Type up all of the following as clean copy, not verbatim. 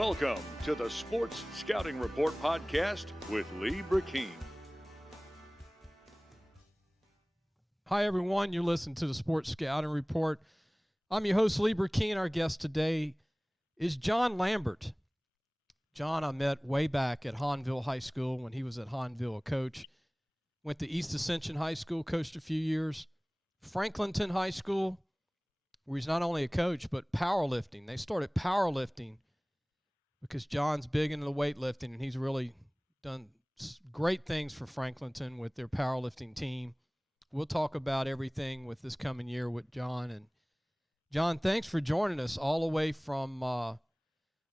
Welcome to the Sports Scouting Report podcast with Lee Brecheen. Hi, everyone. You're listening to the Sports Scouting Report. I'm your host, Lee Brecheen. Our guest today is John Lambert. John I met way back at Hahnville High School when he was at Hahnville, a coach. Went to East Ascension High School, coached a few years. Franklinton High School, where he's not only a coach, but powerlifting. They started powerlifting because John's big into the weightlifting, and he's really done great things for Franklinton with their powerlifting team. We'll talk about everything with this coming year with John. And John, thanks for joining us all the way from, I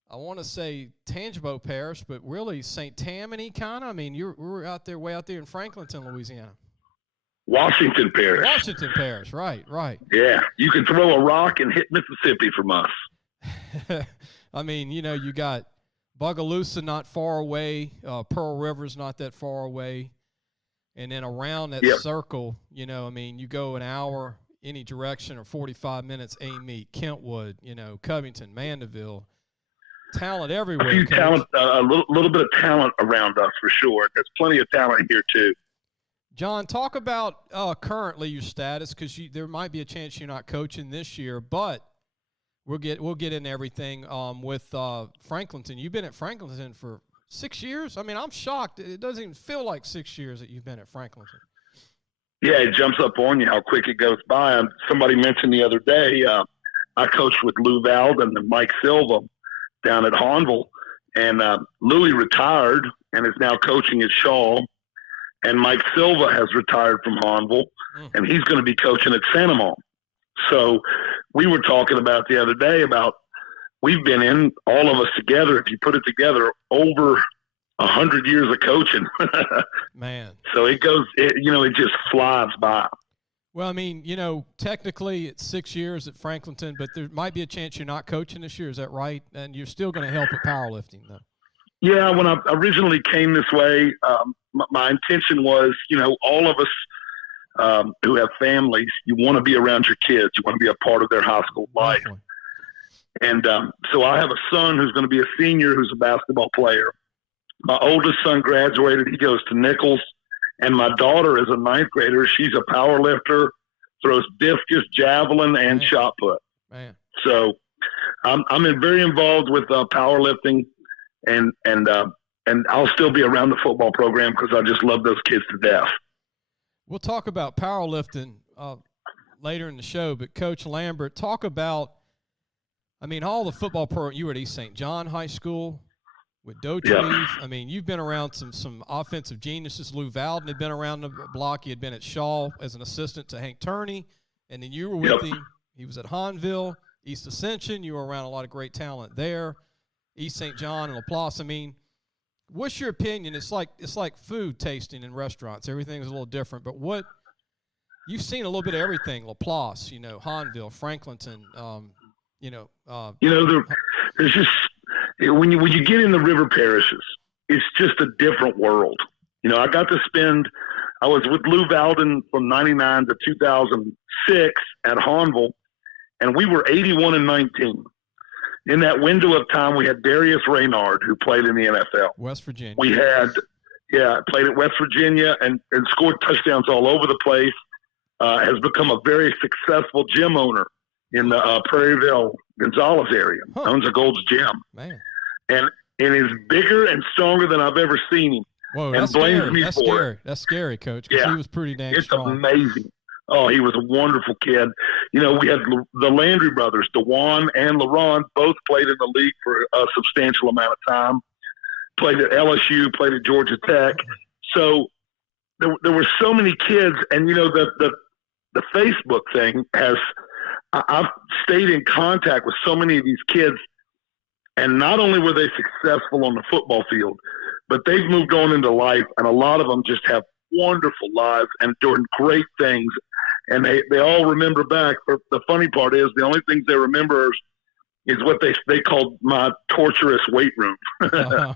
want to say Tangibo Parish, but really St. Tammany kind of. I mean, we're out there, way out there in Franklinton, Louisiana. Washington Parish. Washington Parish, right. Yeah, you can throw a rock and hit Mississippi from us. I mean, you know, you got Bogalusa not far away, Pearl River's not that far away, and then around that circle, you know, I mean, you go an hour any direction or 45 minutes, Amite, Kentwood, you know, Covington, Mandeville, talent everywhere. A few talent, a little bit of talent around us for sure. There's plenty of talent here too. John, talk about currently your status, because there might be a chance you're not coaching this year, but we'll get into everything with Franklinton. You've been at Franklinton for 6 years. I mean, I'm shocked. It doesn't even feel like 6 years that you've been at Franklinton. Yeah, it jumps up on you how quick it goes by. Somebody mentioned the other day, I coached with Lou Valdin and Mike Silva down at Hahnville, and Louis retired and is now coaching at Shaw. And Mike Silva has retired from Hahnville, and he's going to be coaching at Santamon. So we were talking about the other day about we've been in, all of us together, if you put it together, over 100 years of coaching. Man. So it just flies by. Well, I mean, you know, technically it's 6 years at Franklinton, but there might be a chance you're not coaching this year. Is that right? And you're still going to help at powerlifting, though. Yeah, when I originally came this way, my intention was, you know, all of us who have families, you want to be around your kids. You want to be a part of their high school life. Definitely. And so I have a son who's going to be a senior who's a basketball player. My oldest son graduated. He goes to Nichols. And my daughter is a ninth grader. She's a power lifter, throws discus, javelin, and shot put. Man. So I'm very involved with powerlifting. And I'll still be around the football program because I just love those kids to death. We'll talk about powerlifting later in the show, but Coach Lambert, talk about, I mean, all the football program. You were at East St. John High School with Dauterive. Yeah. I mean, you've been around some offensive geniuses. Lou Valdin had been around the block. He had been at Shaw as an assistant to Hank Tierney, and then you were with him. He was at Hahnville, East Ascension. You were around a lot of great talent there. East St. John and Laplace. I mean, what's your opinion? It's like food tasting in restaurants. Everything's a little different. But what you've seen a little bit of everything. Laplace, you know, Hahnville, Franklinton. There's just when you get in the river parishes, it's just a different world. You know, I was with Lou Valdin from '99 to 2006 at Hahnville, and we were 81-19. In that window of time, we had Darius Raynard, who played in the NFL. West Virginia. We had, played at West Virginia and scored touchdowns all over the place. Has become a very successful gym owner in the Prairieville, Gonzales area. Owns a Gold's Gym. Man. And is bigger and stronger than I've ever seen him. Whoa, and that's blames scary. me That's for scary. it. That's scary, Coach, because he was pretty dang strong. It's amazing. Oh, he was a wonderful kid. You know, we had the Landry brothers, DeJuan and LaRon, both played in the league for a substantial amount of time. Played at LSU, played at Georgia Tech. So there were so many kids, and you know the Facebook thing I've stayed in contact with so many of these kids, and not only were they successful on the football field, but they've moved on into life, and a lot of them just have wonderful lives and doing great things. And they all remember back. The funny part is the only things they remember is what they called my torturous weight room. The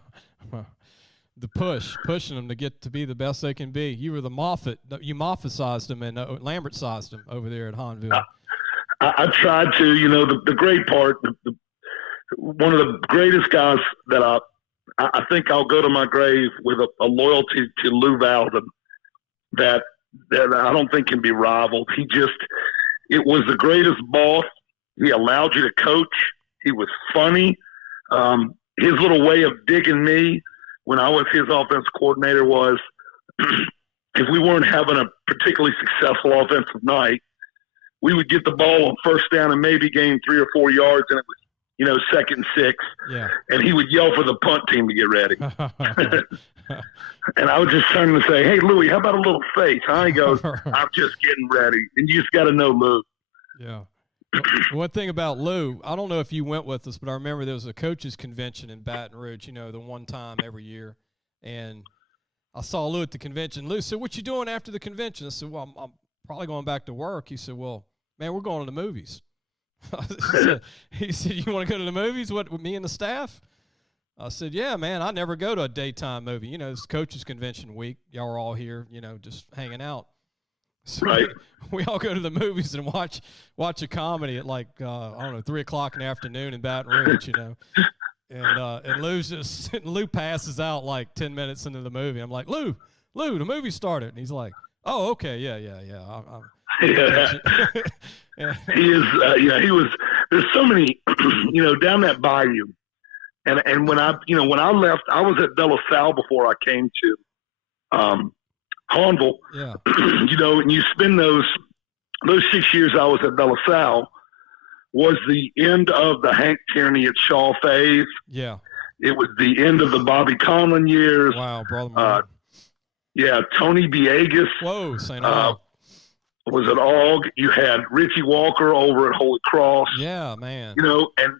pushing them to get to be the best they can be. You were the Moffat. You Moffat-sized them, and Lambert-sized them over there at Hahnville. I tried to. You know, the great part, one of the greatest guys that I think I'll go to my grave with a loyalty to Lou Valdin that I don't think can be rivaled. It was the greatest boss. He allowed you to coach. He was funny. His little way of digging me when I was his offense coordinator was if we weren't having a particularly successful offensive night, we would get the ball on first down and maybe gain 3 or 4 yards, and it was, 2nd and 6. Yeah. And he would yell for the punt team to get ready. And I would just turn and say, "Hey, Louie, how about a little face?" Huh? He goes, "I'm just getting ready." And you just got to know Lou. Yeah. One thing about Lou, I don't know if you went with us, but I remember there was a coaches convention in Baton Rouge, the one time every year. And I saw Lou at the convention. Lou said, "What you doing after the convention?" I said, "Well, I'm probably going back to work." He said, "Well, man, we're going to the movies." He said, "You want to go to the movies with me and the staff?" I said, "Yeah, man, I never go to a daytime movie. It's coaches convention week. Y'all are all here, just hanging out." So right. we all go to the movies and watch a comedy at 3:00 in the afternoon in Baton Rouge, And Lou passes out like 10 minutes into the movie. I'm like, Lou, the movie started. And he's like, "Oh, okay, yeah. Yeah. He is, he was, there's so many, down that bayou. And when I left, I was at De La Salle before I came to Hahnville. Yeah. And you spend those 6 years I was at De La Salle was the end of the Hank Tierney at Shaw phase. Yeah. It was the end of the Bobby Conlon years. Wow, brother. Tony Villegas. Whoa, St. Aug. Was at Aug. You had Richie Walker over at Holy Cross. Yeah, man. And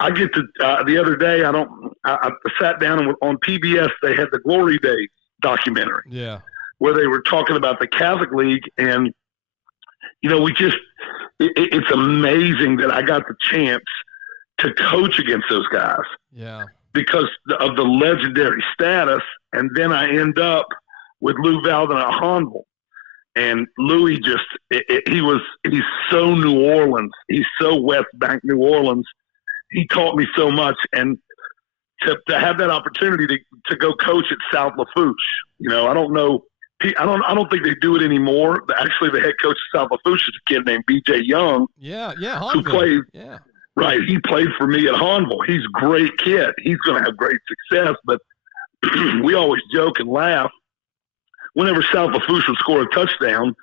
I get to the other day. I sat down and on PBS. They had the Glory Days documentary. Yeah, where they were talking about the Catholic League, and it's amazing that I got the chance to coach against those guys. Yeah, because of the legendary status, and then I end up with Lou Valdin at Hahnville. And Louis he's so New Orleans. He's so West Bank, New Orleans. He taught me so much. And to have that opportunity to go coach at South Lafourche, I don't know. I don't think they do it anymore. Actually, the head coach of South Lafourche is a kid named B.J. Young. Yeah, Hahnville. Who played. Yeah. Right. He played for me at Hahnville. He's a great kid. He's going to have great success. But we always joke and laugh. Whenever South Lafourche would score a touchdown,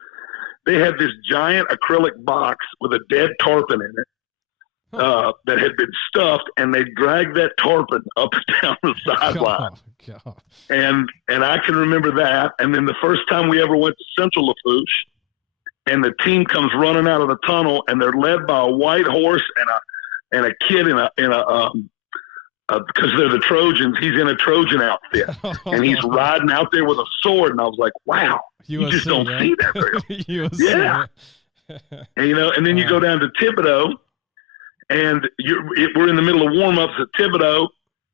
they had this giant acrylic box with a dead tarpon in it that had been stuffed, and they dragged that tarpon up and down the sideline. God. And I can remember that. And then the first time we ever went to Central Lafourche, and the team comes running out of the tunnel, and they're led by a white horse and a kid in a because they're the Trojans. He's in a Trojan outfit, and he's riding out there with a sword. And I I was like, wow, you just don't see that very often. Yeah. And then you go down to Thibodaux, and we're in the middle of warm-ups at Thibodaux,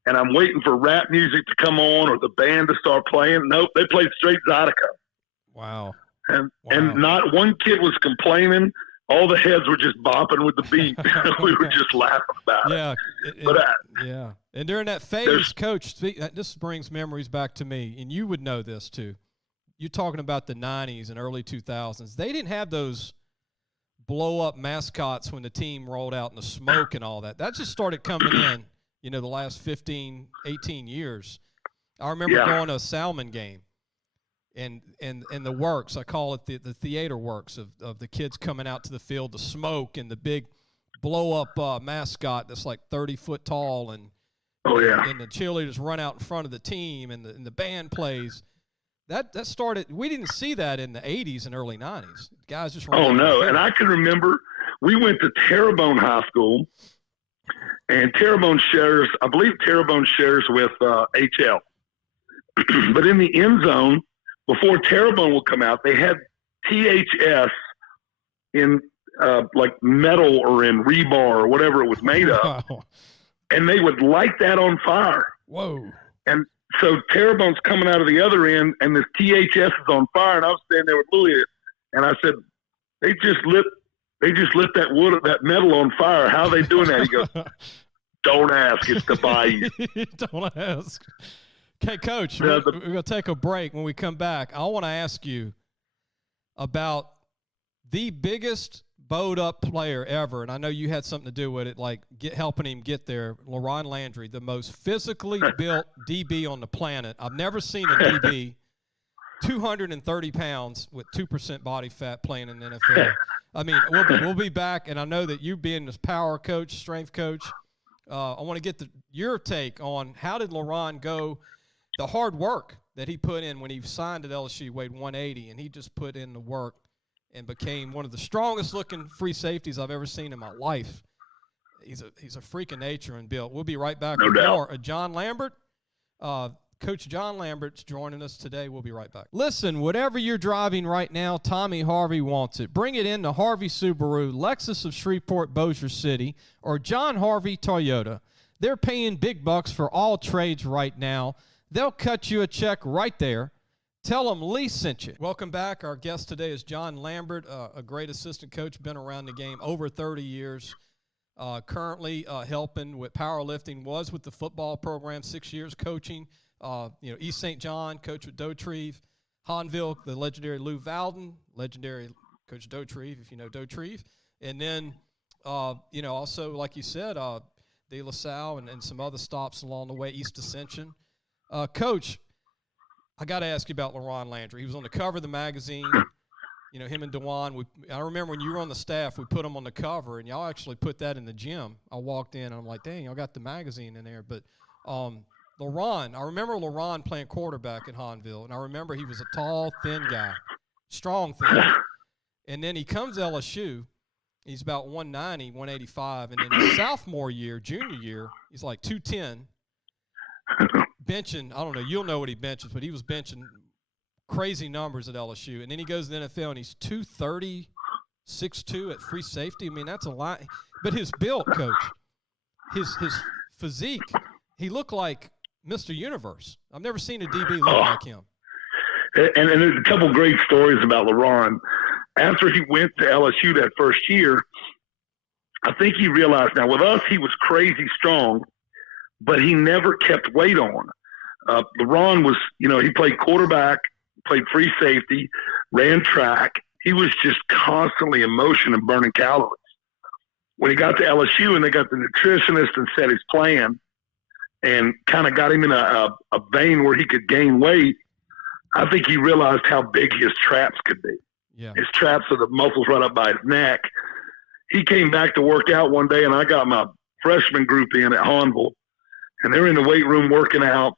and I'm waiting for rap music to come on or the band to start playing. Nope, they played straight Zydeco. Wow. And not one kid was complaining. All the heads were just bopping with the beat. We were just laughing about it. Yeah. And during that phase, Coach, this brings memories back to me, and you would know this too. You're talking about the 90s and early 2000s. They didn't have those blow-up mascots when the team rolled out in the smoke and all that. That just started coming in, the last 15, 18 years. I remember going to a Salmon game. And the works, I call it the theater works of the kids coming out to the field, the smoke and the big blow-up mascot that's like 30 foot tall, and and the cheerleaders run out in front of the team, and the band plays. That started. We didn't see that in the 80s and early 90s. Guys just ran. Oh no! And I can remember we went to Terrebonne High School, and Terrebonne shares, I believe Terrebonne shares with HL, but in the end zone. Before Terrebonne would come out, they had THS in like metal or in rebar or whatever it was made of, and they would light that on fire. Whoa! And so Terrebonne's coming out of the other end, and this THS is on fire, and I was standing there with Louis, and I said, "They just lit that metal on fire. How are they doing that?" He goes, Don't ask. It's defy you. Don't ask. Okay, Coach, we're going to take a break. When we come back, I want to ask you about the biggest bowed-up player ever, and I know you had something to do with it, like helping him get there, LaRon Landry, the most physically built DB on the planet. I've never seen a DB 230 pounds with 2% body fat playing in the NFL. I mean, we'll be back, and I know that you being this power coach, strength coach, I want to get your take on how did LaRon go, the hard work that he put in when he signed at LSU, weighed 180, and he just put in the work and became one of the strongest-looking free safeties I've ever seen in my life. He's a freak of nature and built. We'll be right back with more. John Lambert, Coach John Lambert's joining us today. We'll be right back. Listen, whatever you're driving right now, Tommy Harvey wants it. Bring it in to Harvey Subaru, Lexus of Shreveport, Bossier City, or John Harvey Toyota. They're paying big bucks for all trades right now. They'll cut you a check right there. Tell them Lee sent you. Welcome back. Our guest today is John Lambert, a great assistant coach, been around the game over 30 years, currently helping with powerlifting, was with the football program 6 years coaching, East St. John, coach with Dauterive, Hahnville, the legendary Lou Valdin, legendary Coach Dauterive, if you know Dauterive, and then, also, like you said, De La Salle and some other stops along the way, East Ascension. Coach, I got to ask you about LaRon Landry. He was on the cover of the magazine. Him and DeJuan. I remember when you were on the staff, we put him on the cover, and y'all actually put that in the gym. I walked in, and I'm like, dang, y'all got the magazine in there. But LaRon, I remember LaRon playing quarterback at Hahnville, and I remember he was a tall, thin guy, strong, thin. And then he comes to LSU. He's about 190, 185. And then his sophomore year, junior year, he's like 210. Benching, I don't know, you'll know what he benches, but he was benching crazy numbers at LSU. And then he goes to the NFL, and he's 230, 6'2" at free safety. I mean, that's a lot. But his build, Coach, his physique, he looked like Mr. Universe. I've never seen a DB look like him. And there's a couple great stories about LaRon. After he went to LSU that first year, I think he realized, now with us, he was crazy strong, but he never kept weight on. LaRon was, he played quarterback, played free safety, ran track. He was just constantly in motion and burning calories. When he got to LSU and they got the nutritionist and set his plan and kind of got him in a vein where he could gain weight, I think he realized how big his traps could be. Yeah. His traps are the muscles right up by his neck. He came back to work out one day, and I got my freshman group in at Hahnville, and they're in the weight room working out.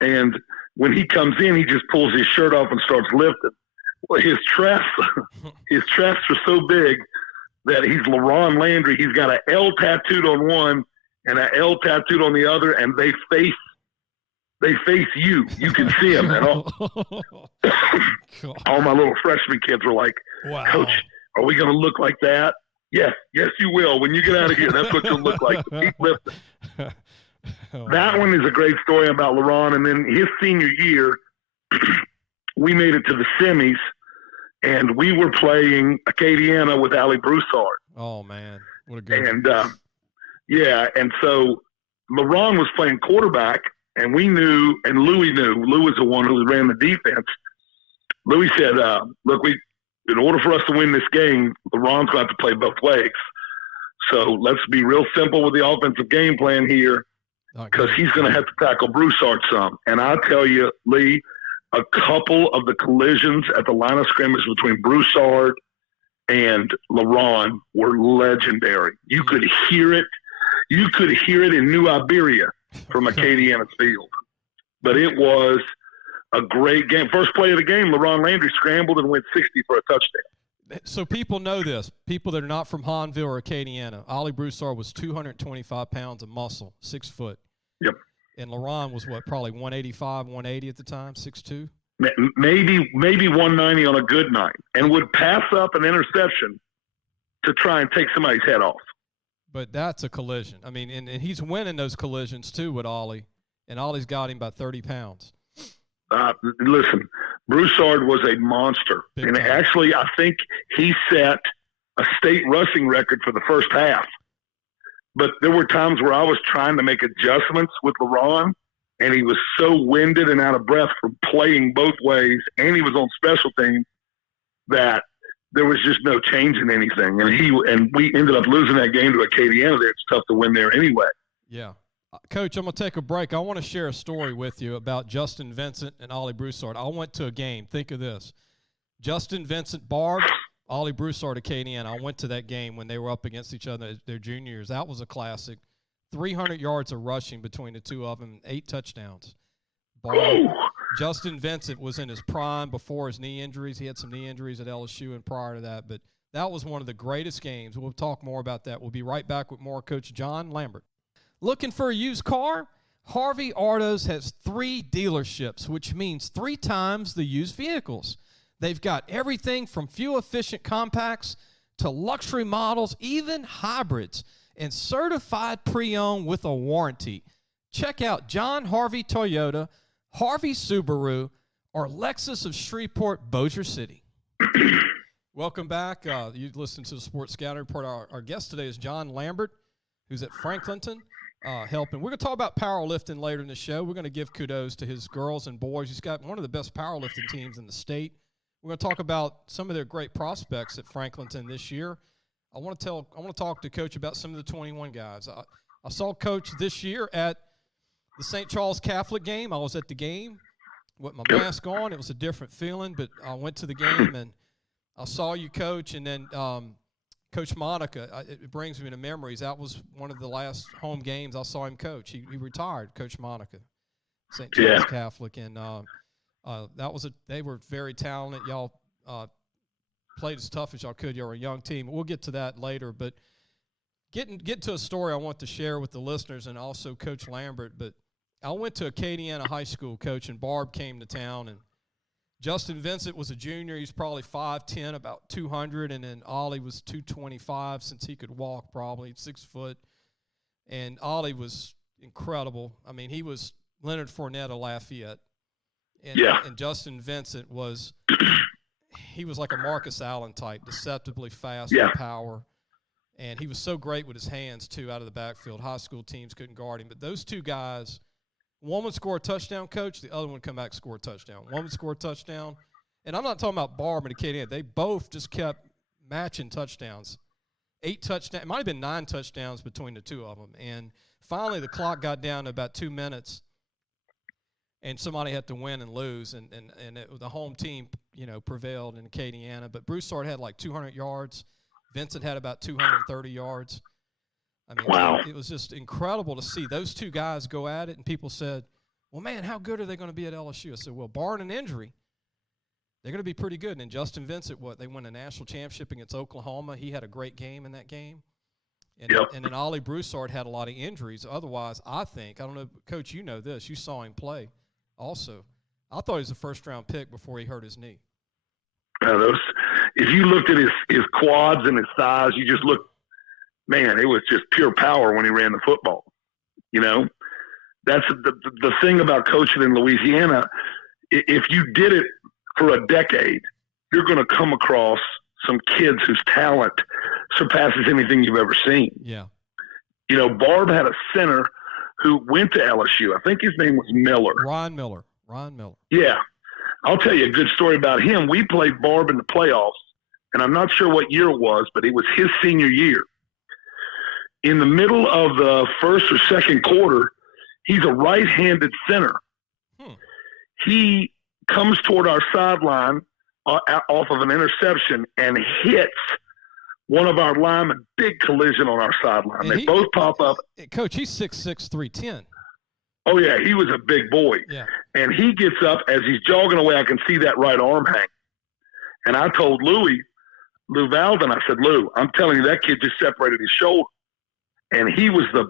And when he comes in, he just pulls his shirt off and starts lifting. Well, his traps are so big that he's LaRon Landry. He's got an L tattooed on one and an L tattooed on the other, and they face you. You can see them. And all my little freshman kids were like, wow. Coach, are we going to look like that? Yes, you will. When you get out of here, that's what you'll look like. Keep lifting. That one is a great story about LaRon. And then his senior year, we made it to the semis, and we were playing Acadiana with Ali Broussard. Oh, man. What a good And, and so LaRon was playing quarterback, and we knew, and Louis knew. Lou was the one who ran the defense. Louis said, look, in order for us to win this game, LaRon's going to have to play both legs. So let's be real simple with the offensive game plan here, because he's going to have to tackle Broussard some. And I tell you, Lee, a couple of the collisions at the line of scrimmage between Broussard and LaRon were legendary. You could hear it. You could hear it in New Iberia from Acadiana's field. But it was a great game. First play of the game, LaRon Landry scrambled and went 60 for a touchdown. So people know this. People that are not from Hahnville or Acadiana. Ali Broussard was 225 pounds of muscle, 6 foot. Yep. And LaRon was what, probably 185, 180 at the time, 6'2"? Maybe 190 on a good night, and would pass up an interception to try and take somebody's head off. But that's a collision. I mean, and he's winning those collisions too with Ollie, and Ollie's got him by 30 pounds. Listen, Broussard was a monster. Big and time. Actually, I think he set a state rushing record for the first half. But there were times where I was trying to make adjustments with LaRon, and he was so winded and out of breath from playing both ways, and he was on special teams, that there was just no change in anything. And we ended up losing that game to Acadiana there. It's tough to win there anyway. Yeah. Coach, I'm going to take a break. I want to share a story with you about Justin Vincent and Ollie Broussard. I went to a game. Think of this. Justin Vincent, Barb, Ollie Broussard, Acadiana. I went to that game when they were up against each other their junior years. That was a classic. 300 yards of rushing between the two of them, 8 touchdowns. Barb, Justin Vincent was in his prime before his knee injuries. He had some knee injuries at LSU and prior to that, but that was one of the greatest games. We'll talk more about that. We'll be right back with more Coach John Lambert. Looking for a used car? Harvey Autos has 3 dealerships, which means 3 times the used vehicles. They've got everything from fuel-efficient compacts to luxury models, even hybrids, and certified pre-owned with a warranty. Check out John Harvey Toyota, Harvey Subaru, or Lexus of Shreveport, Bossier City. Welcome back. You listened to the Sports Scouting Report. Our guest today is John Lambert, who's at Franklinton helping. We're going to talk about powerlifting later in the show. We're going to give kudos to his girls and boys. He's got one of the best powerlifting teams in the state. We're going to talk about some of their great prospects at Franklinton this year. I want to talk to Coach about some of the 21 guys. I saw Coach this year at the St. Charles Catholic game. I was at the game with my mask on. It was a different feeling, but I went to the game and I saw you, Coach, and then Coach Monica. It brings me to memories. That was one of the last home games I saw him coach. He retired, Coach Monica, St. Charles Catholic, and they were very talented. Y'all played as tough as y'all could. Y'all were a young team. We'll get to that later, but get to a story I want to share with the listeners and also Coach Lambert. But I went to Acadiana High School, Coach, and Barb came to town, and Justin Vincent was a junior. He's probably 5'10", about 200, and then Ollie was 225 since he could walk, probably 6 foot. And Ollie was incredible. I mean, he was Leonard Fournette of Lafayette. And Justin Vincent was he was like a Marcus Allen type, deceptively fast with power. And he was so great with his hands, too, out of the backfield. High school teams couldn't guard him. But those two guys, one would score a touchdown, Coach. The other one would come back and score a touchdown. One would score a touchdown. And I'm not talking about Barb and Acadiana. They both just kept matching touchdowns. 8 touchdowns. It might have been 9 touchdowns between the two of them. And finally the clock got down to about 2 minutes. And somebody had to win and lose, and the home team, prevailed in Acadiana. But Broussard had like 200 yards. Vincent had about 230 yards. I mean, wow. It was just incredible to see those two guys go at it. And people said, well, man, how good are they going to be at LSU? I said, well, barring an injury, they're going to be pretty good. And Justin Vincent, they won a national championship against Oklahoma. He had a great game in that game. And then Ollie Broussard had a lot of injuries. Otherwise, I don't know, Coach, you know this. You saw him play also. I thought he was a first-round pick before he hurt his knee. If you looked at his quads and his thighs, you just looked, man, it was just pure power when he ran the football. That's the thing about coaching in Louisiana. If you did it for a decade, you're going to come across some kids whose talent surpasses anything you've ever seen. Yeah. Barb had a center who went to LSU. I think his name was Miller. Ron Miller. Yeah. I'll tell you a good story about him. We played Barb in the playoffs, and I'm not sure what year it was, but it was his senior year. In the middle of the first or second quarter, he's a right-handed center. He comes toward our sideline off of an interception and hits one of our linemen, big collision on our sideline. They both pop up. Coach, he's 6'6", 310. Oh, yeah, he was a big boy. Yeah. And he gets up as he's jogging away. I can see that right arm hang. And I told Lou Valdin, I said, Lou, I'm telling you, that kid just separated his shoulder. And he was the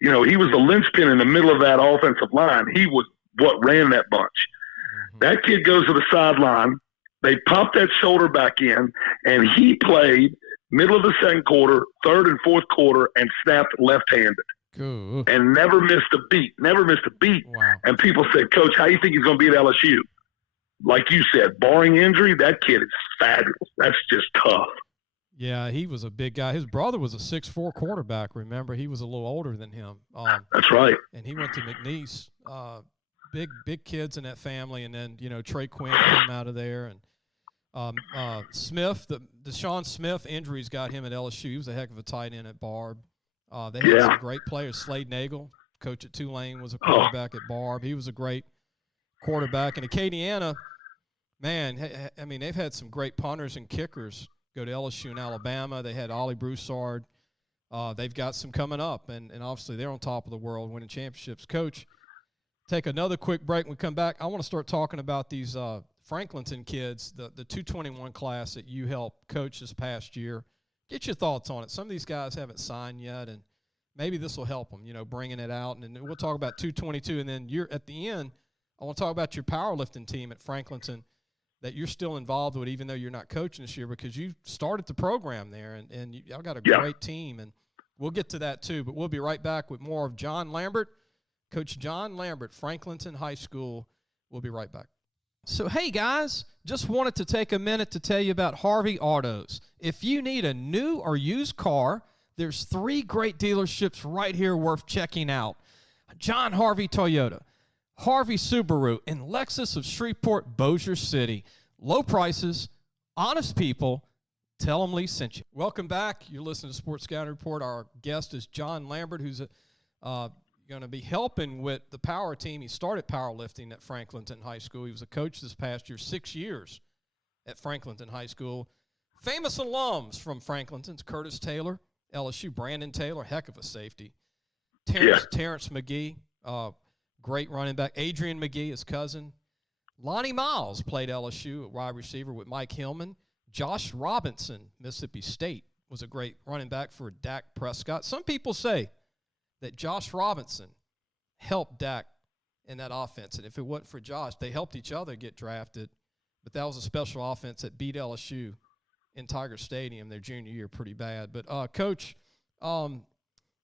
linchpin in the middle of that offensive line. He was what ran that bunch. Mm-hmm. That kid goes to the sideline. They pop that shoulder back in, and he played middle of the second quarter, third and fourth quarter, and snapped left-handed. Ooh. And never missed a beat. Wow. And people said, Coach, how do you think he's going to be at LSU? Like you said, barring injury, that kid is fabulous. That's just tough. Yeah, he was a big guy. His brother was a 6'4" quarterback, remember? He was a little older than him. That's right. And he went to McNeese. Big kids in that family. And then, Trey Quinn came out of there. And Smith, Deshaun Smith, injuries got him at LSU. He was a heck of a tight end at Barb. They had some great players. Slade Nagel, coach at Tulane, was a quarterback at Barb. He was a great quarterback. And Acadiana, man, I mean, they've had some great punters and kickers go to LSU in Alabama. They had Ollie Broussard. They've got some coming up, and obviously they're on top of the world winning championships. Coach, take another quick break. When we come back, I want to start talking about these Franklinton kids, the 221 class that you helped coach this past year. Get your thoughts on it. Some of these guys haven't signed yet, and maybe this will help them, bringing it out. And then we'll talk about 222, and then at the end, I want to talk about your powerlifting team at Franklinton that you're still involved with, even though you're not coaching this year, because you started the program there, and y'all got a great team, and we'll get to that too. But we'll be right back with more of John Lambert, Coach John Lambert, Franklinton High School. We'll be right back. So, hey, guys, just wanted to take a minute to tell you about Harvey Autos. If you need a new or used car, there's 3 great dealerships right here worth checking out. John Harvey Toyota, Harvey Subaru, and Lexus of Shreveport, Bossier City. Low prices, honest people. Tell them Lee sent you. Welcome back. You're listening to Sports Scouting Report. Our guest is John Lambert, who's going to be helping with the power team. He started powerlifting at Franklinton High School. He was a coach this past year, 6 years at Franklinton High School. Famous alums from Franklinton's Curtis Taylor, LSU, Brandon Taylor, heck of a safety. Terrence McGee, great running back. Adrian McGee, his cousin. Lonnie Miles played LSU at wide receiver with Mike Hillman. Josh Robinson, Mississippi State, was a great running back for Dak Prescott. Some people say that Josh Robinson helped Dak in that offense. And if it wasn't for Josh, they helped each other get drafted. But that was a special offense that beat LSU in Tiger Stadium their junior year pretty bad. But, Coach,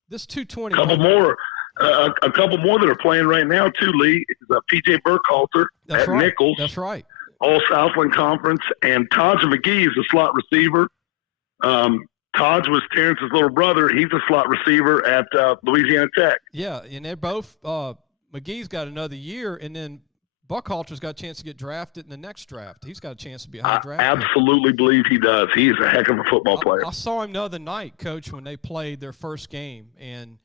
this 220. A couple more that are playing right now too, Lee. Is P.J. Burkhalter at Nichols. That's right. All Southland Conference. And Taj McGee is a slot receiver. Taj was Terrence's little brother. He's a slot receiver at Louisiana Tech. Yeah, and they're both McGee's got another year, and then Buckhalter's got a chance to get drafted in the next draft. He's got a chance to be a high draft. I absolutely believe he does. He's a heck of a football player. I saw him the other night, Coach, when they played their first game, and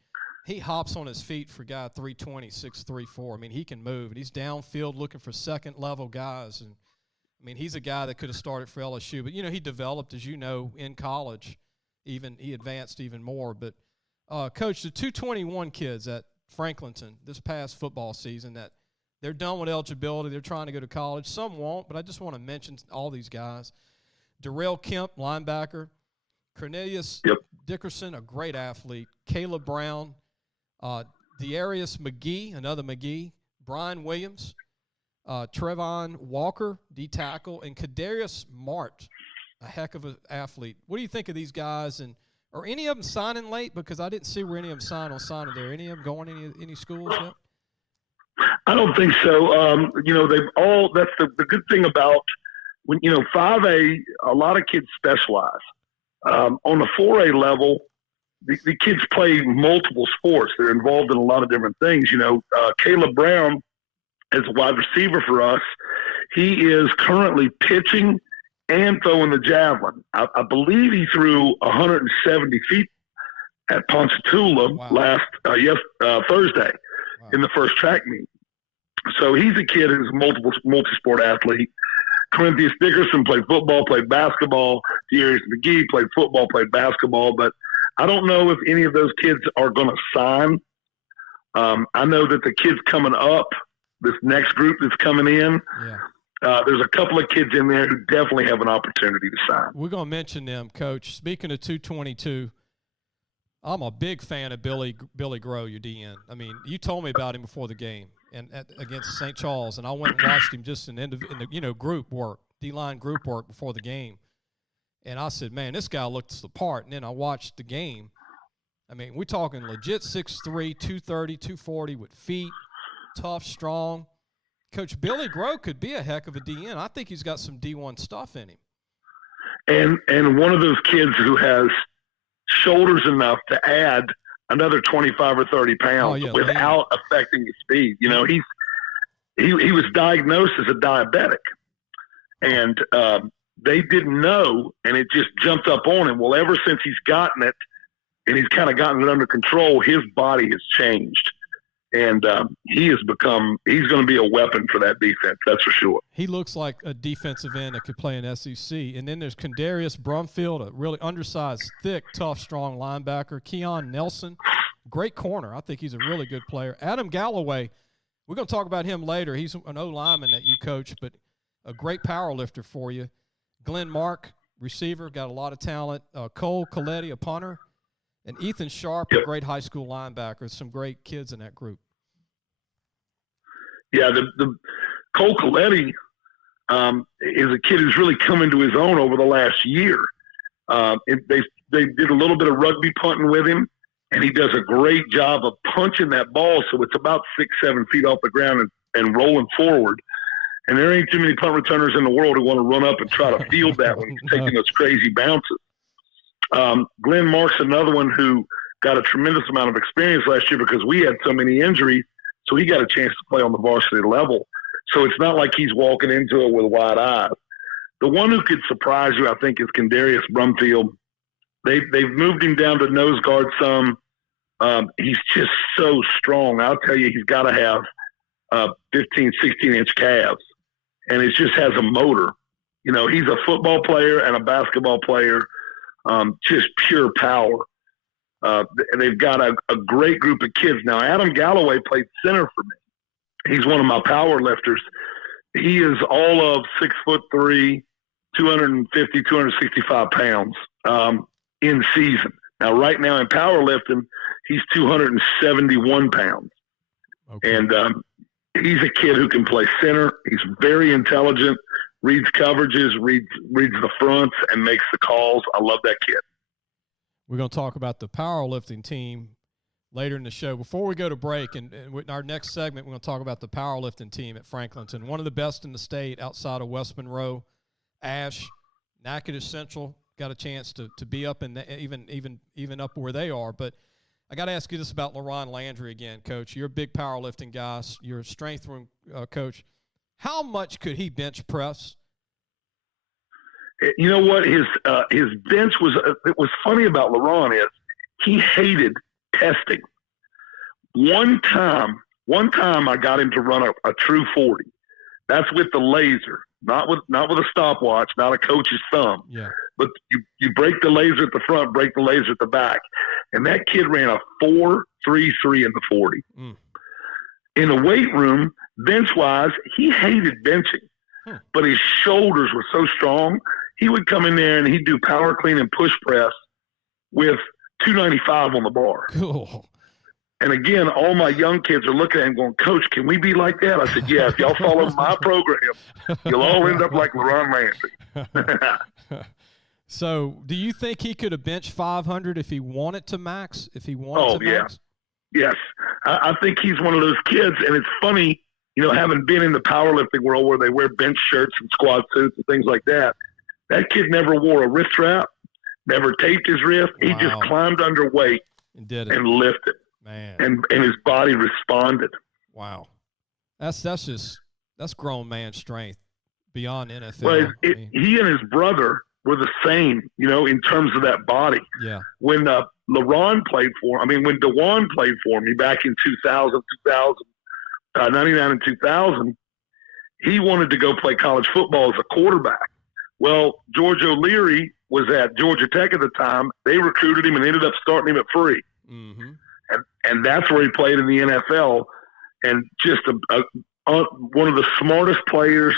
he hops on his feet for a guy 320, 6'3", 4. I mean, he can move, and he's downfield looking for second-level guys. And, I mean, he's a guy that could have started for LSU. But, he developed, as you know, in college. He advanced even more. But, Coach, the 221 kids at Franklinton this past football season, that they're done with eligibility. They're trying to go to college. Some won't, but I just want to mention all these guys. Darrell Kemp, linebacker. Cornelius Dickerson, a great athlete. Caleb Brown. Darius Mcgee, another Mcgee. Brian Williams. Trevon Walker, D-tackle. And Kendarius Mart, a heck of an athlete. What do you think of these guys? And are any of them signing late? Because I didn't see where any of them signed on signing. Are any of them going to any schools yet? I don't think so. They've all – that's the good thing about when, 5A, a lot of kids specialize. On the 4A level, the kids play multiple sports. They're involved in a lot of different things. Caleb Brown is a wide receiver for us. He is currently pitching and throwing the javelin. I believe he threw 170 feet at Ponchatoula Thursday in the first track meet. So he's a kid who's a multi-sport athlete. Corinthians Dickerson played football, played basketball. Darius McGee played football, played basketball. But I don't know if any of those kids are going to sign. I know that the kids coming up, this next group that's coming in, there's a couple of kids in there who definitely have an opportunity to sign. We're going to mention them, Coach. Speaking of 222, I'm a big fan of Billy Groh, your DN. I mean, you told me about him before the game and against St. Charles, and I went and watched him just in the group work, D-line group work before the game. And I said, man, this guy looks the part. And then I watched the game. I mean, we're talking legit 6'3", 230, 240 with feet, tough, strong. Coach, Billy Groh could be a heck of a DN. I think he's got some D1 stuff in him. and one of those kids who has shoulders enough to add another 25 or 30 pounds without affecting his speed. You know, he was diagnosed as a diabetic, and they didn't know, and it just jumped up on him. Well, ever since he's gotten it, and he's kind of gotten it under control, his body has changed. And he's going to be a weapon for that defense, that's for sure. He looks like a defensive end that could play in SEC. And then there's Kendarius Brumfield, a really undersized, thick, tough, strong linebacker. Keon Nelson, great corner. I think he's a really good player. Adam Galloway, we're going to talk about him later. He's an O-lineman that you coach, but a great power lifter for you. Glenn Mark, receiver, got a lot of talent. Cole Coletti, a punter. And Ethan Sharp, a great high school linebacker. Some great kids in that group. Yeah, the Cole Coletti is a kid who's really come into his own over the last year. They did a little bit of rugby punting with him, and he does a great job of punching that ball so it's about 6-7 feet off the ground and rolling forward. And there ain't too many punt returners in the world who want to run up and try to field that when he's taking those crazy bounces. Glenn Mark's another one who got a tremendous amount of experience last year because we had so many injuries, so he got a chance to play on the varsity level. So it's not like he's walking into it with wide eyes. The one who could surprise you, I think, is Kendarius Brumfield. They've moved him down to nose guard some. He's just so strong. I'll tell you, he's got to have 15, 16-inch calves, and it just has a motor. You know, he's a football player and a basketball player, just pure power. They've got a great group of kids. Now, Adam Galloway played center for me. He's one of my power lifters. He is all of 6'3", 250, 265 pounds in season. Now, right now in powerlifting, he's 271 pounds. Okay. And he's a kid who can play center. He's very intelligent, reads coverages, reads the fronts, and makes the calls. I love that kid. We're going to talk about the powerlifting team later in the show. Before we go to break, and in our next segment, we're going to talk about the powerlifting team at Franklinton, one of the best in the state outside of West Monroe. Ash, Natchitoches Central got a chance to be up in even up where they are. But I got to ask you this about LaRon Landry again, Coach. You're a big powerlifting guy. You're a strength room coach. How much could he bench press? You know what? His bench was it was funny about LaRon is he hated testing. One time I got him to run a true 40. That's with the laser, not with a stopwatch, not a coach's thumb. Yeah. But you break the laser at the front, break the laser at the back. And that kid ran a 4.33 in the 40. Mm. In the weight room, bench-wise, he hated benching. But his shoulders were so strong, he would come in there and he'd do power clean and push press with 295 on the bar. Cool. And again, all my young kids are looking at him going, Coach, can we be like that? I said, yeah, if y'all follow my program, you'll all end up like LaRon Landry. So do you think he could have benched 500 if he wanted to max? Max? Yes. I think he's one of those kids, and it's funny, you know, having been in the powerlifting world where they wear bench shirts and squat suits and things like that, that kid never wore a wrist strap, never taped his wrist. Wow. He just climbed under weight and lifted. Man. And his body responded. Wow. That's grown man strength beyond NFL. Well, he and his brother were the same, you know, in terms of that body. Yeah. When LaRon played for him, when DeJuan played for me back in 99 and 2000, he wanted to go play college football as a quarterback. Well, George O'Leary was at Georgia Tech at the time. They recruited him and ended up starting him at Free. Mm-hmm. And that's where he played in the NFL. And just one of the smartest players,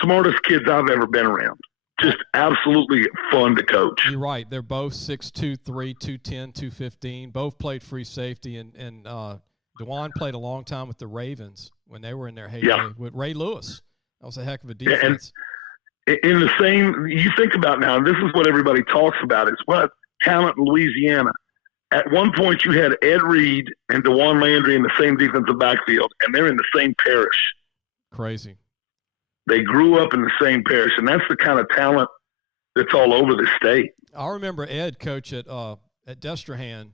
smartest kids I've ever been around. Just absolutely fun to coach. You're right. They're both 6'2", 210, 215. Both played free safety. And DeJuan played a long time with the Ravens when they were in their heyday with Ray Lewis. That was a heck of a defense. And in the same, you think about now, and this is what everybody talks about, is what talent in Louisiana. At one point, you had Ed Reed and DeJuan Landry in the same defensive backfield, and they're in the same parish. Crazy. They grew up in the same parish, and that's the kind of talent that's all over the state. I remember Ed, coach at Destrehan.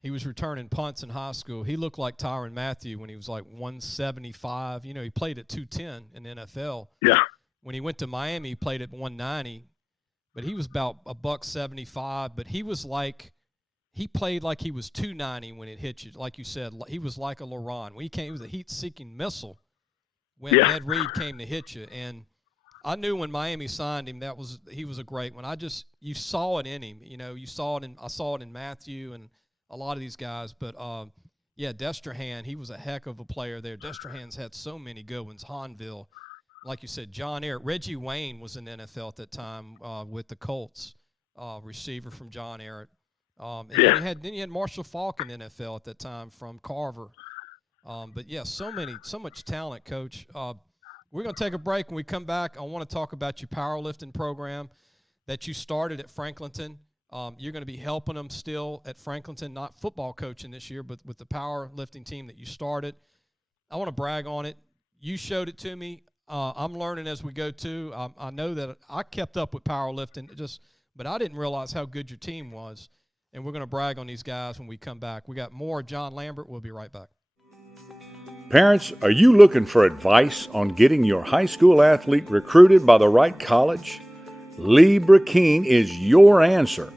He was returning punts in high school. He looked like Tyrann Mathieu when he was like 175. You know, he played at 210 in the NFL. Yeah. When he went to Miami, he played at 190, but he was about $175. But he played like he was 290 when it hit you. Like you said, he was like a LaRon. When he was a heat-seeking missile when Ed Reed came to hit you. And I knew when Miami signed him, he was a great one. You saw it in him. You know, I saw it in Mathieu and a lot of these guys. But, Destrehan, he was a heck of a player there. Destrehan's had so many good ones. Hahnville, like you said, John Ehret. Reggie Wayne was in the NFL at that time with the Colts, receiver from John Ehret. Then you had Marshall Falk in the NFL at that time from Carver. So much talent, Coach. We're going to take a break. When we come back, I want to talk about your powerlifting program that you started at Franklinton. You're going to be helping them still at Franklinton, not football coaching this year, but with the powerlifting team that you started. I want to brag on it. You showed it to me. I'm learning as we go, too. I know that I kept up with powerlifting, but I didn't realize how good your team was. And we're going to brag on these guys when we come back. We got more John Lambert. We'll be right back. Parents, are you looking for advice on getting your high school athlete recruited by the right college? Lee Brecheen is your answer.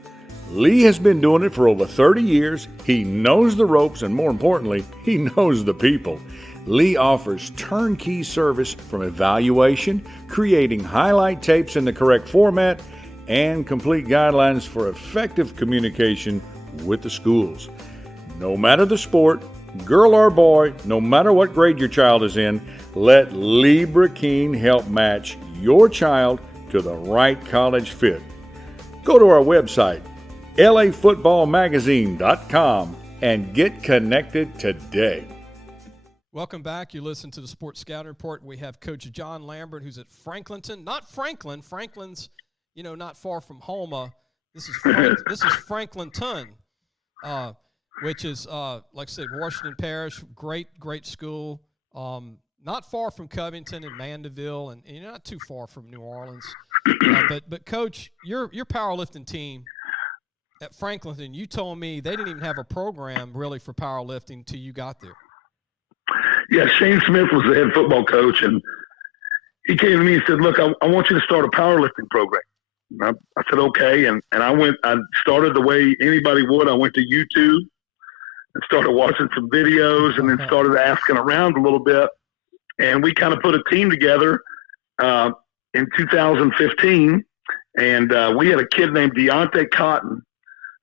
Lee has been doing it for over 30 years. He knows the ropes, and more importantly, he knows the people. Lee offers turnkey service from evaluation, creating highlight tapes in the correct format, and complete guidelines for effective communication with the schools. No matter the sport, girl or boy, no matter what grade your child is in, let Lee Brecheen help match your child to the right college fit. Go to our website, lafootballmagazine.com, and get connected today. Welcome back. You listen to the Sports Scouting Report. We have Coach John Lambert, who's at Franklinton. Not Franklin. Franklin's, not far from Houma. This is Franklinton, which is, like I said, Washington Parish. Great school. Not far from Covington and Mandeville, and you're not too far from New Orleans. But Coach, your powerlifting team at Franklinton, you told me they didn't even have a program really for powerlifting until you got there. Yeah, Shane Smith was the head football coach, and he came to me and said, look, I want you to start a powerlifting program. And I said, okay. And I started the way anybody would. I went to YouTube and started watching some videos and then started asking around a little bit. And we kind of put a team together in 2015. And we had a kid named Deontay Cotton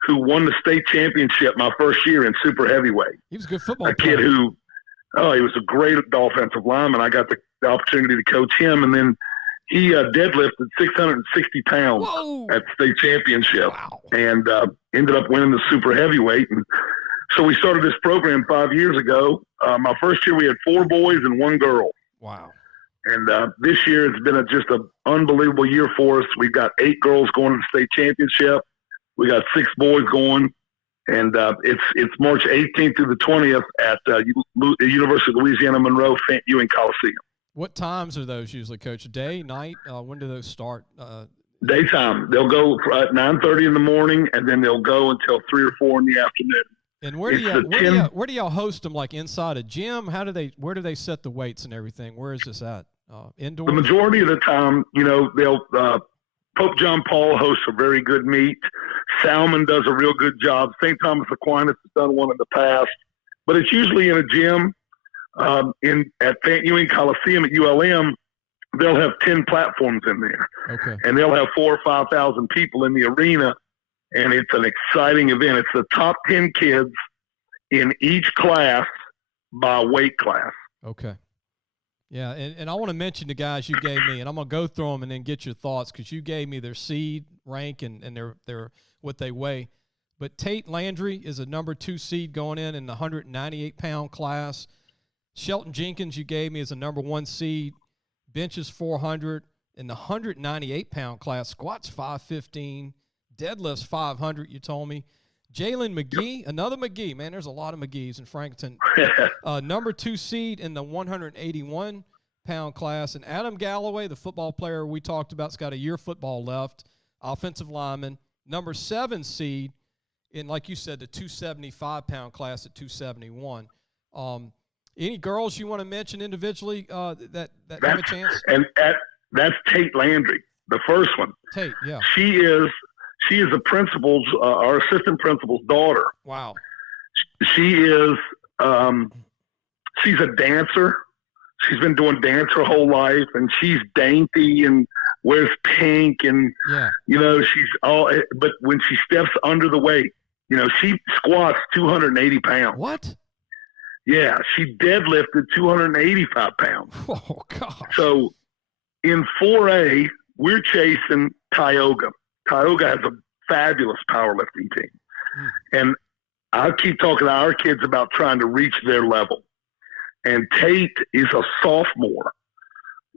who won the state championship my first year in super heavyweight. He was a good football player. Kid who, he was a great offensive lineman. I got the opportunity to coach him. And then he deadlifted 660 pounds at the state championship. Wow. And ended up winning the super heavyweight. And so we started this program 5 years ago. My first year we had 4 boys and 1 girl. Wow. And this year it's been just an unbelievable year for us. We've got 8 girls going to the state championship. We got 6 boys going. And it's March 18th through the 20th at the University of Louisiana Monroe Fant Ewing Coliseum. What times are those usually, Coach? Day, night? When do those start? Daytime. They'll go at 9:30 in the morning, and then they'll go until 3 or 4 in the afternoon. And where do y'all host them? Like inside a gym? Where do they set the weights and everything? Where is this at? Indoor. The majority of the time, they'll Pope John Paul hosts a very good meet. Salmon does a real good job. St. Thomas Aquinas has done one in the past, but it's usually in a gym. At Fant Ewing Coliseum at ULM, they'll have 10 platforms in there. Okay. And they'll have 4,000 or 5,000 people in the arena, and it's an exciting event. It's the top 10 kids in each class by weight class. Okay. Yeah, and I want to mention the guys you gave me, and I'm going to go through them and then get your thoughts because you gave me their seed rank and their what they weigh. But Tate Landry is a number 2 seed going in the 198-pound class. Shelton Jenkins you gave me as a number 1 seed, benches 400 in the 198-pound class, squats 515, deadlifts 500. You told me. Jalen Mcgee, another Mcgee. Man, there's a lot of Mcgees in Franklinton. Number 2 seed in the 181-pound class. And Adam Galloway, the football player we talked about, has got a year of football left. offensive lineman, number 7 seed in, like you said, the 275-pound class at 271. Any girls you want to mention individually that have a chance? And that's Tate Landry, the first one. Tate, yeah. She is the principal's, our assistant principal's daughter. Wow. She is, she's a dancer. She's been doing dance her whole life, and she's dainty and wears pink, and she's all. But when she steps under the weight, she squats 280 pounds. What? Yeah, she deadlifted 285 pounds. Oh gosh. So in 4A, we're chasing Tioga. Tioga has a fabulous powerlifting team, and I keep talking to our kids about trying to reach their level. And Tate is a sophomore,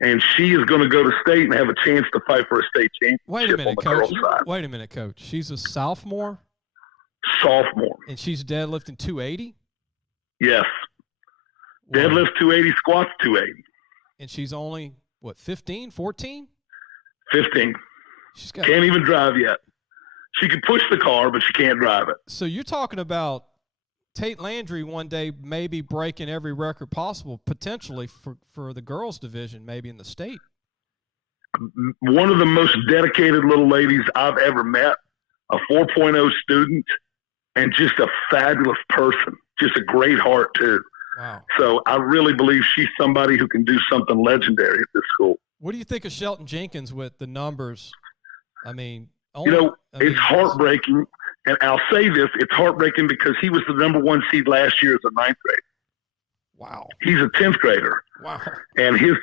and she is going to go to state and have a chance to fight for a state championship. Wait a minute, on the Coach. girls' side. Wait a minute, Coach. She's a sophomore? Sophomore. And she's deadlifting 280? Yes. Wow. Deadlift 280, squats 280. And she's only, 15, 14? 15. Can't even drive yet. She can push the car, but she can't drive it. So you're talking about Tate Landry one day maybe breaking every record possible, potentially for the girls' division, maybe in the state. One of the most dedicated little ladies I've ever met, a 4.0 student, and just a fabulous person, just a great heart too. Wow. So I really believe she's somebody who can do something legendary at this school. What do you think of Shelton Jenkins with the numbers? I mean, it's heartbreaking. And I'll say this, it's heartbreaking because he was the number 1 seed last year as a 9th grade. Wow. He's a 10th grader. Wow. And his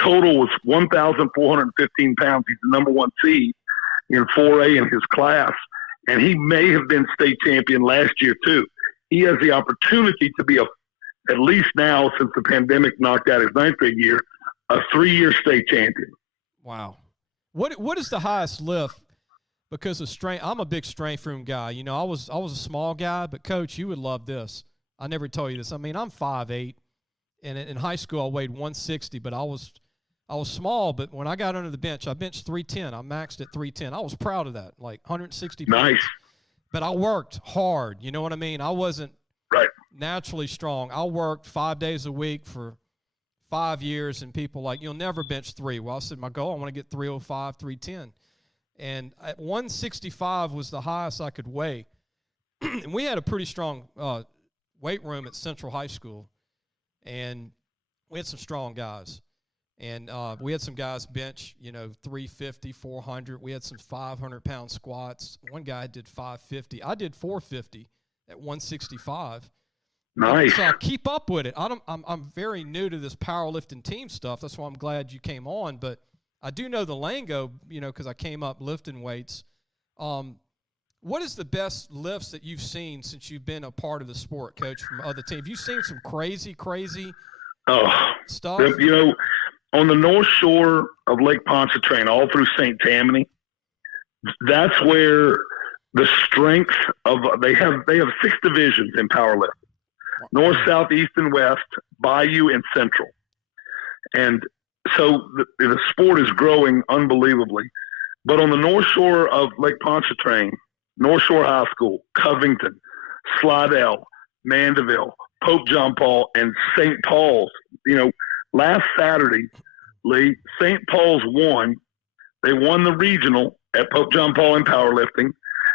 total was 1,415 pounds. He's the number 1 seed in 4A in his class. And he may have been state champion last year too. He has the opportunity to be at least now, since the pandemic knocked out his 9th grade year, a 3-year state champion. Wow. What is the highest lift? Because of strength, I'm a big strength room guy. I was a small guy, but Coach, you would love this. I never told you this. I mean, I'm 5'8", and in high school I weighed 160, but I was small. But when I got under the bench, I benched 310. I maxed at 310. I was proud of that, like 160 pounds. Nice. But I worked hard. You know what I mean? I wasn't naturally strong. I worked 5 days a week for 5 years, and people like, you'll never bench 3. Well, I said my goal, I want to get 305, 310. And at 165 was the highest I could weigh. And we had a pretty strong weight room at Central High School. And we had some strong guys. And we had some guys bench, 350, 400. We had some 500-pound squats. One guy did 550. I did 450 at 165. Nice. So I keep up with it. I'm very new to this powerlifting team stuff. That's why I'm glad you came on. But I do know the lingo, because I came up lifting weights. What is the best lifts that you've seen since you've been a part of the sport, Coach, from other teams? Have you seen some crazy stuff? On the north shore of Lake Pontchartrain, all through St. Tammany, that's where the strength of they have 6 divisions in powerlifting: north, south, east, and west, Bayou, and Central. And so the sport is growing unbelievably. But on the north shore of Lake Pontchartrain, North Shore High School, Covington, Slidell, Mandeville, Pope John Paul, and St. Paul's, last Saturday, Lee, St. Paul's won. They won the regional at Pope John Paul in powerlifting.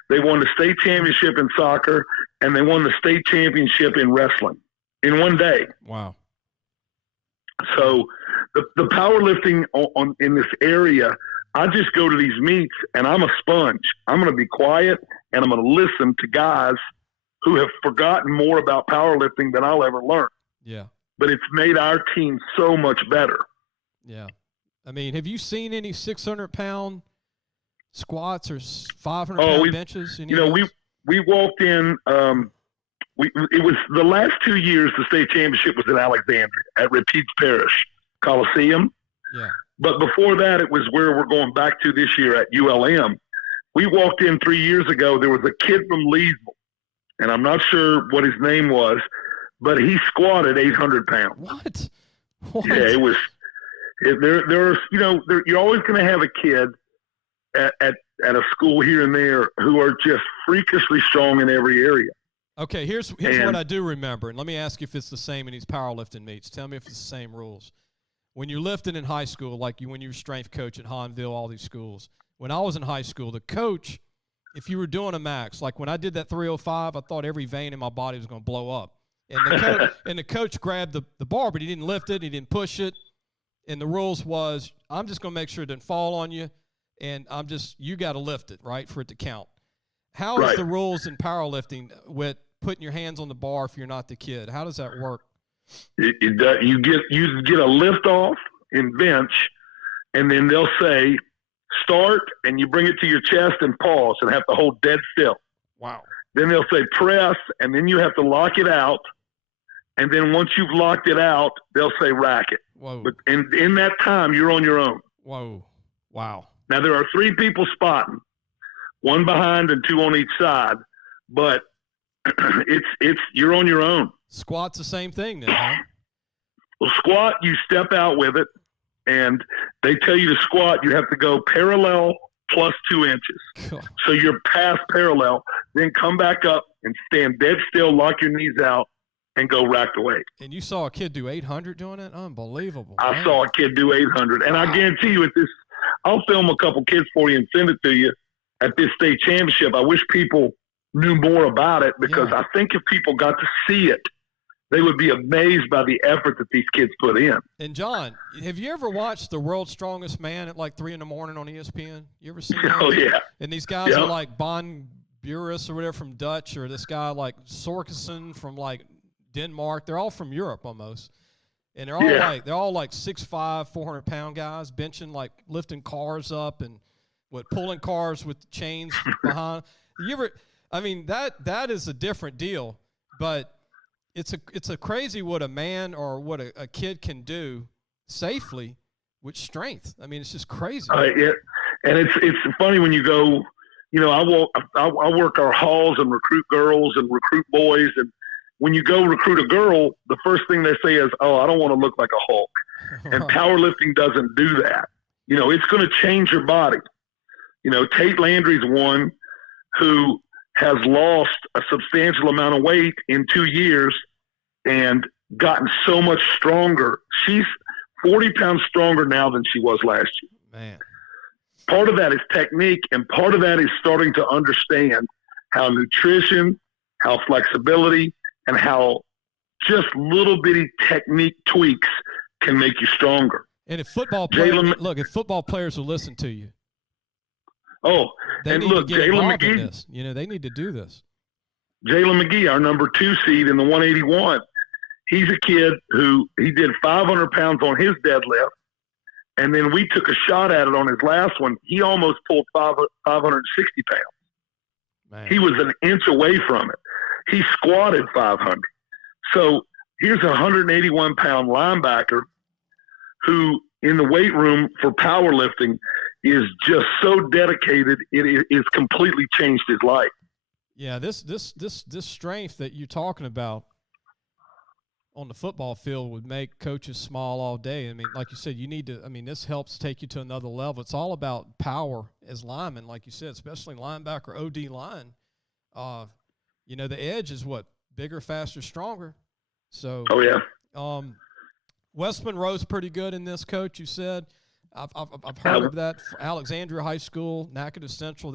They won the state championship in soccer, and they won the state championship in wrestling in one day. Wow. So the powerlifting in this area, I just go to these meets, and I'm a sponge. I'm going to be quiet, and I'm going to listen to guys who have forgotten more about powerlifting than I'll ever learn. Yeah. But it's made our team so much better. Yeah. I mean, have you seen any 600-pound squats or 500-pound benches? We walked in. It was the last 2 years. The state championship was in Alexandria at Rapides Parish Coliseum. Yeah. But before that, it was where we're going back to this year at ULM. We walked in 3 years ago. There was a kid from Leesville, and I'm not sure what his name was, but he squatted 800 pounds. What? Yeah, it was. You're always going to have a kid at at a school here and there who are just freakishly strong in every area. Okay, here's what I do remember, and let me ask you if it's the same in these powerlifting meets. Tell me if it's the same rules. When you're lifting in high school, like when you were strength coach at Hahnville, all these schools, when I was in high school, the coach, if you were doing a max, like when I did that 305, I thought every vein in my body was going to blow up. And the coach grabbed the bar, but he didn't lift it, he didn't push it. And the rules was, I'm just going to make sure it didn't fall on you, and you got to lift it, right, for it to count. How is the rules in powerlifting with putting your hands on the bar if you're not the kid? How does that work? You get a lift off in bench, and then they'll say start, and you bring it to your chest and pause and have to hold dead still. Wow. Then they'll say press, and then you have to lock it out. And then once you've locked it out, they'll say rack it. Whoa. But in that time, you're on your own. Whoa. Wow. Now, there are 3 people spotting, 1 behind and 2 on each side, but you're on your own. Squat's the same thing then, huh? Well, squat, you step out with it, and they tell you to squat, you have to go parallel plus 2 inches. God. So you're past parallel, then come back up and stand dead still, lock your knees out, and go rack the weight. And you saw a kid do 800 doing it? Unbelievable. I saw a kid do 800. And I guarantee you, I'll film a couple kids for you and send it to you at this state championship. I wish people knew more about it, because I think if people got to see it, they would be amazed by the effort that these kids put in. And John, have you ever watched The World's Strongest Man at like 3 a.m. on ESPN? You ever seen that? Oh, yeah. And these guys are like Bon Buris or whatever from Dutch, or this guy like Sorkison from like Denmark. They're all from Europe almost. And they're all like 6'5", 400-pound guys, benching, like lifting cars up and pulling cars with chains behind. That is a different deal, but it's a crazy what a man or what a kid can do safely with strength. I mean, it's just crazy. And it's funny when you go, I work our halls and recruit girls and recruit boys, and when you go recruit a girl, the first thing they say is, "Oh, I don't want to look like a Hulk." And powerlifting doesn't do that. It's going to change your body. Tate Landry's one who has lost a substantial amount of weight in 2 years and gotten so much stronger. She's 40 pounds stronger now than she was last year. Man. Part of that is technique, and part of that is starting to understand how nutrition, how flexibility, and how just little bitty technique tweaks can make you stronger. And if football players will listen to you. Oh, they and need look, to get Jalen involved in Mcgee. this. They need to do this. Jalen Mcgee, our number 2 seed in the 181, he's a kid who he did 500 pounds on his deadlift, and then we took a shot at it on his last one. He almost pulled 560 pounds. Man. He was an inch away from it. He squatted 500. So here's a 181-pound linebacker who, in the weight room for powerlifting, is just so dedicated, it is completely changed his life. Yeah, this strength that you're talking about on the football field would make coaches smile all day. I mean, like you said, this helps take you to another level. It's all about power as linemen, like you said, especially linebacker, OD line. The edge is what? Bigger, faster, stronger. So, oh yeah. West Monroe's pretty good in this, Coach. You said I've heard of that. Alexandria High School, Natchitoches Central.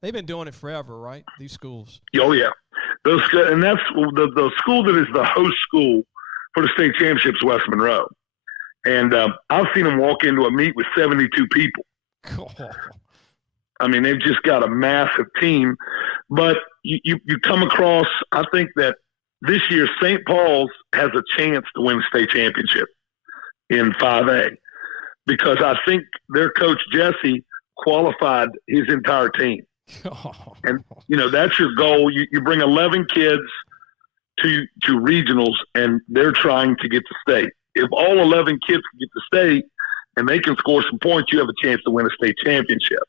They've been doing it forever, right? These schools. Oh yeah, and that's the school that is the host school for the state championships, West Monroe. And I've seen them walk into a meet with 72 people. Oh. I mean, they've just got a massive team. But you come across, I think that this year St. Paul's has a chance to win the state championship in 5A, because I think their coach Jesse qualified his entire team. Oh. And, that's your goal. You bring 11 kids to regionals, and they're trying to get to state. If all 11 kids can get to state and they can score some points, you have a chance to win a state championship.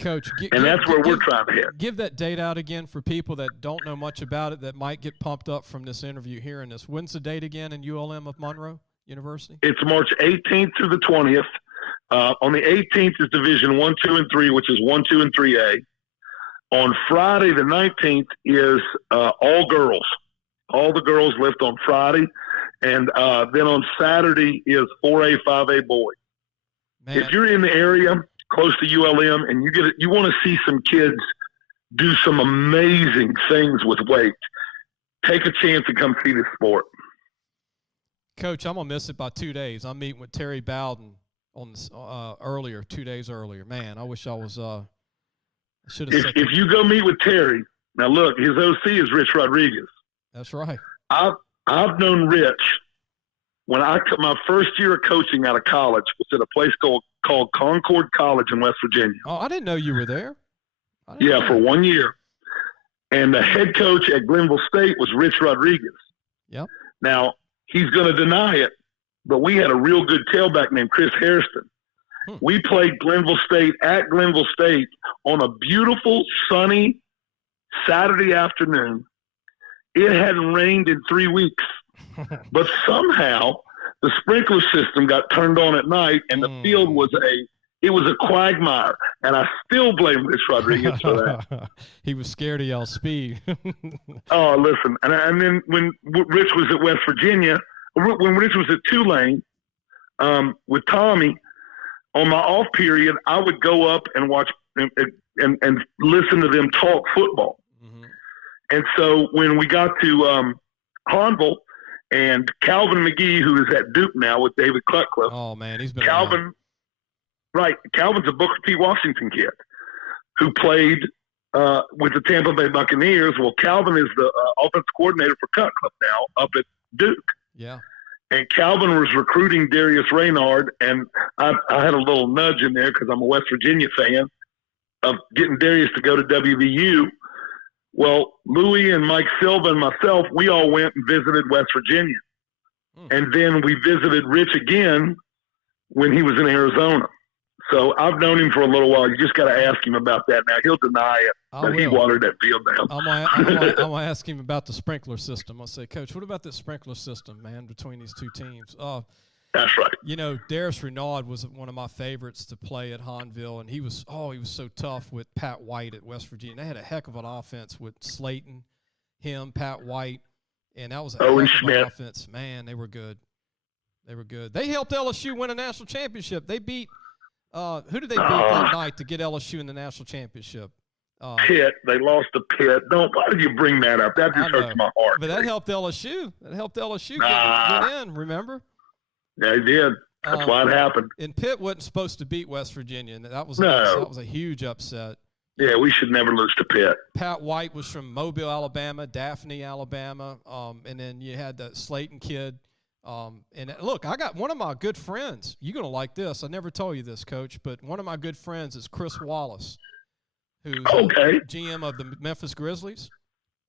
Coach, that's where we're trying to hit. Give that date out again for people that don't know much about it, that might get pumped up from this interview hearing this. When's the date again in ULM of Monroe University? It's March 18th through the 20th. On the 18th is Division 1, 2, and 3, which is 1, 2, and 3A. On Friday, the 19th, is all girls. All the girls lift on Friday. And then on Saturday is 4A, 5A boys. Man. If you're in the area close to ULM and you want to see some kids do some amazing things with weight, take a chance to come see this sport. Coach, I'm going to miss it by 2 days. I'm meeting with Terry Valdin on this, 2 days earlier. Man, I wish I was if you go meet with Terry, now look, his OC is Rich Rodriguez. That's right. I've known Rich when my first year of coaching out of college was at a place called Concord College in West Virginia. Oh, I didn't know you were there. Yeah, for 1 year. And the head coach at Glenville State was Rich Rodriguez. Yep. Now, he's going to deny it, but we had a real good tailback named Chris Hairston. We played Glenville State at Glenville State on a beautiful, sunny Saturday afternoon. It hadn't rained in 3 weeks, but somehow the sprinkler system got turned on at night, and the field was a quagmire, and I still blame Rich Rodriguez for that. He was scared of y'all's speed. Oh, listen, and then when Rich was at West Virginia, when Rich was at Tulane with Tommy, on my off period, I would go up and watch and listen to them talk football. Mm-hmm. And so when we got to Hahnville, and Calvin McGee, who is at Duke now with David Cutcliffe. Oh, man, he's been Calvin. around. Right. Calvin's a Booker T. Washington kid who played with the Tampa Bay Buccaneers. Well, Calvin is the offensive coordinator for Cutcliffe now up at Duke. Yeah. And Calvin was recruiting Darius Raynard, and I had a little nudge in there because I'm a West Virginia fan of getting Darius to go to WVU. Well, Louis and Mike Silva and myself, we all went and visited West Virginia. And then we visited Rich again when he was in Arizona. So I've known him for a little while. You just got to ask him about that now. He'll deny it, but he watered that field down. I'm going to ask him about the sprinkler system. I'll say, Coach, what about this sprinkler system, man, between these two teams? That's right. You know, Darius Raynard was one of my favorites to play at Hahnville, and he was so tough with Pat White at West Virginia. They had a heck of an offense with Slayton, him, Pat White, and that was a heck of an offense. Man, they were good. They were good. They helped LSU win a national championship. They beat who did they beat that night to get LSU in the national championship? Pitt. They lost to Pitt. Why did you bring that up? That just hurts my heart. But that helped LSU. Get in, remember? Yeah, he did. That's why it happened. And Pitt wasn't supposed to beat West Virginia, and that was a huge upset. Yeah, we should never lose to Pitt. Pat White was from Mobile, Alabama, Daphne, Alabama, and then you had the Slayton kid. And look, I got one of my good friends. You're going to like this. I never told you this, Coach, but one of my good friends is Chris Wallace, who's GM of the Memphis Grizzlies.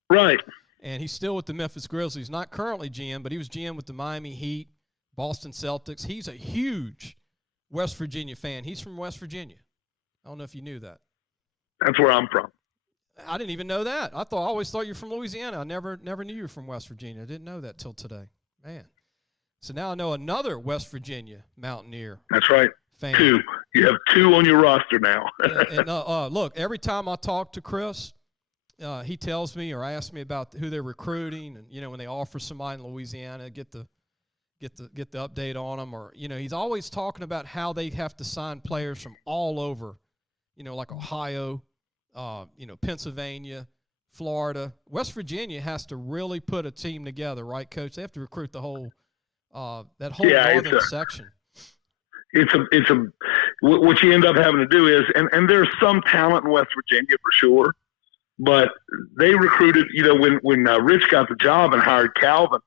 Right. And he's still with the Memphis Grizzlies. Not currently GM, but he was GM with the Miami Heat, Boston Celtics. He's a huge West Virginia fan. He's from West Virginia. I don't know if you knew that. That's where I'm from. I didn't even know that. I always thought you were from Louisiana. I never knew you were from West Virginia. I didn't know that till today. Man. So now I know another West Virginia Mountaineer. That's right. Fan. 2. You have 2 on your roster now. and look, every time I talk to Chris, he tells me or asks me about who they're recruiting, and when they offer somebody in Louisiana, get the update on them, or he's always talking about how they have to sign players from all over, like Ohio, Pennsylvania, Florida. West Virginia has to really put a team together, right, Coach? They have to recruit the whole northern section. It's what you end up having to do is, and there's some talent in West Virginia for sure, but they recruited. When Rich got the job and hired Calvin,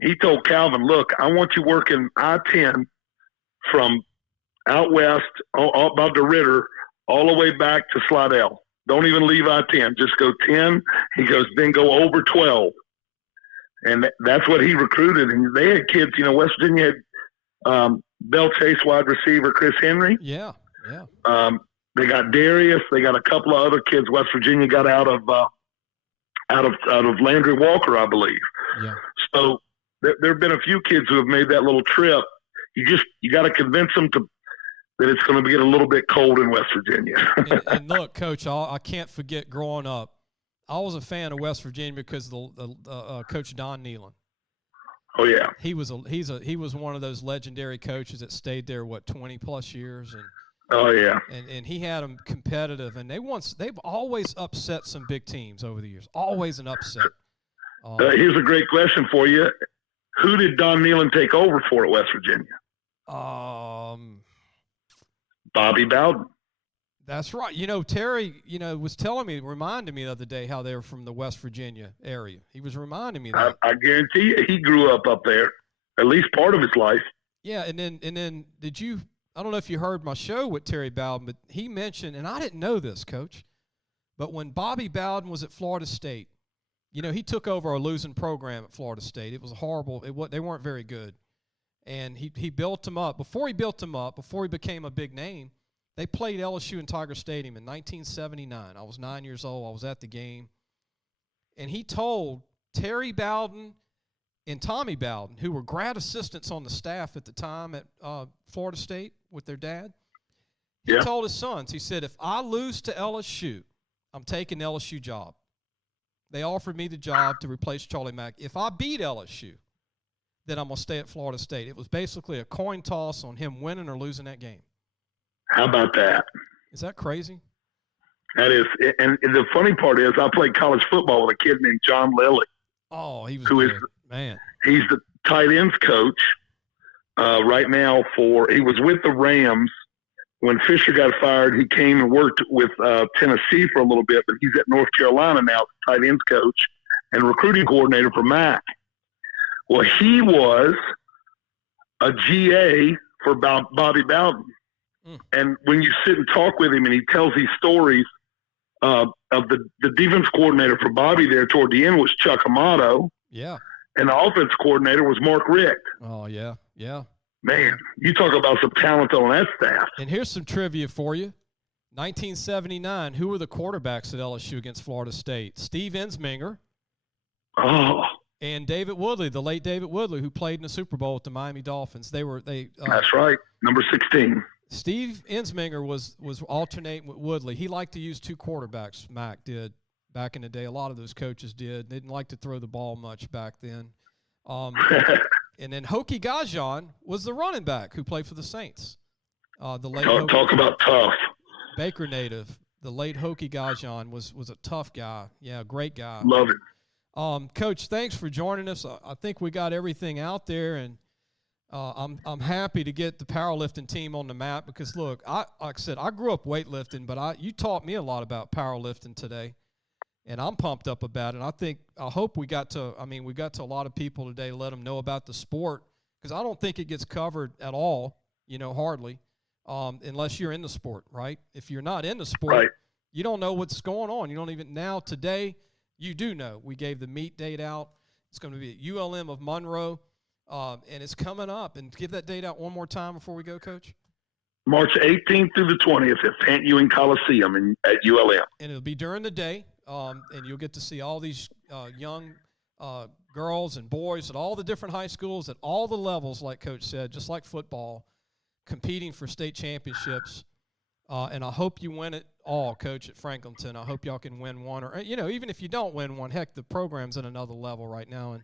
he told Calvin, "Look, I want you working I-10 from out west, about the Ritter, all the way back to Slidell. Don't even leave I-10. Just go 10." He goes, "Then go over 12." And that's what he recruited. And they had kids, West Virginia had Bell Chase wide receiver Chris Henry. Yeah. They got Darius. They got a couple of other kids West Virginia got out of Landry Walker, I believe. Yeah. So there have been a few kids who have made that little trip. You got to convince them that it's going to get a little bit cold in West Virginia. and look, Coach, I can't forget growing up, I was a fan of West Virginia because of the Coach Don Nehlen. Oh yeah, he was one of those legendary coaches that stayed there 20+ years, and oh yeah, and he had them competitive, and they've always upset some big teams over the years, always an upset. Here's a great question for you: who did Don Nehlen take over for at West Virginia? Bobby Bowden. That's right. Terry, was reminding me the other day how they were from the West Virginia area. He was reminding me that. I guarantee you he grew up there, at least part of his life. Yeah, and then did you – I don't know if you heard my show with Terry Bowden, but he mentioned – and I didn't know this, Coach, but when Bobby Bowden was at Florida State, he took over a losing program at Florida State. It was horrible. They weren't very good. And he built them up. Before he became a big name, they played LSU in Tiger Stadium in 1979. I was 9 years old. I was at the game. And he told Terry Bowden and Tommy Bowden, who were grad assistants on the staff at the time at Florida State with their dad, he told his sons, he said, if I lose to LSU, I'm taking the LSU job. They offered me the job to replace Charlie Mack. If I beat LSU, then I'm going to stay at Florida State. It was basically a coin toss on him winning or losing that game. How about that? Is that crazy? That is. And the funny part is I played college football with a kid named John Lilly. Oh, he was good. Man. He's the tight ends coach right now he was with the Rams. When Fisher got fired, he came and worked with Tennessee for a little bit, but he's at North Carolina now, tight ends coach and recruiting coordinator for Mac. Well, he was a GA for Bobby Bowden. And when you sit and talk with him and he tells these stories of the defense coordinator for Bobby there toward the end was Chuck Amato. Yeah. And the offense coordinator was Mark Richt. Oh, yeah, yeah. Man, you talk about some talent on that staff. And here's some trivia for you. 1979, who were the quarterbacks at LSU against Florida State? Steve Ensminger. Oh. And David Woodley, the late David Woodley, who played in the Super Bowl with the Miami Dolphins. That's right, number 16. Steve Ensminger was alternating with Woodley. He liked to use two quarterbacks, Mac did, back in the day. A lot of those coaches did. They didn't like to throw the ball much back then. And then Hokie Gajan was the running back who played for the Saints. Talk about tough. Baker native. The late Hokie Gajan was a tough guy. Yeah, great guy. Love it. Coach, thanks for joining us. I think we got everything out there, and I'm happy to get the powerlifting team on the map because, look, like I said, I grew up weightlifting, but you taught me a lot about powerlifting today, and I'm pumped up about it. I hope we got to a lot of people today to let them know about the sport because I don't think it gets covered at all, hardly, unless you're in the sport, right? If you're not in the sport, right, you don't know what's going on. You don't even now today. You do know. We gave the meet date out. It's going to be at ULM of Monroe, and it's coming up. And give that date out one more time before we go, Coach. March 18th through the 20th at Fant Ewing Coliseum at ULM. And it'll be during the day, and you'll get to see all these young girls and boys at all the different high schools at all the levels, like Coach said, just like football, competing for state championships. And I hope you win it all, Coach, at Franklinton. I hope y'all can win one. Or, even if you don't win one, heck, the program's at another level right now. And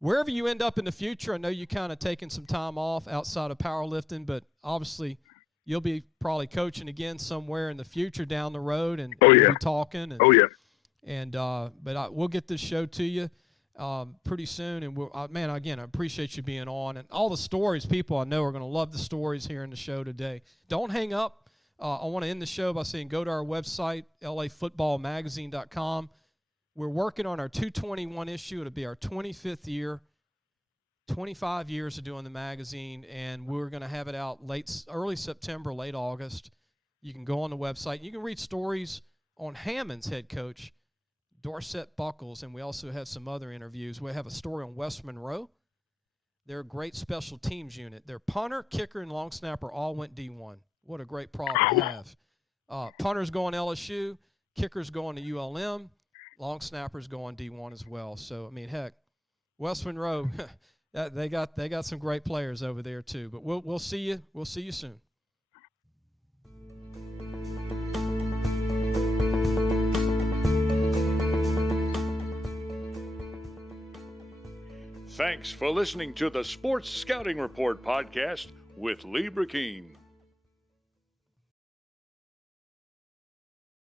wherever you end up in the future, I know you kind of taking some time off outside of powerlifting, but obviously you'll be probably coaching again somewhere in the future down the road and we'll be talking. And, but we'll get this show to you pretty soon. And, again, I appreciate you being on. And all the stories, people I know are going to love the stories here in the show today. Don't hang up. I want to end the show by saying go to our website, lafootballmagazine.com. We're working on our 221 issue. It'll be our 25th year, 25 years of doing the magazine, and we're going to have it out early September, late August. You can go on the website. You can read stories on Hammond's head coach, Dorset Buckles, and we also have some other interviews. We have a story on West Monroe. They're a great special teams unit. Their punter, kicker, and long snapper all went D1. What a great problem to have. Punter's going LSU, kicker's going to ULM, long snapper's going D1 as well. So, heck, West Monroe, they got some great players over there too. But we'll see you. We'll see you soon. Thanks for listening to the Sports Scouting Report podcast with Lee Brecheen.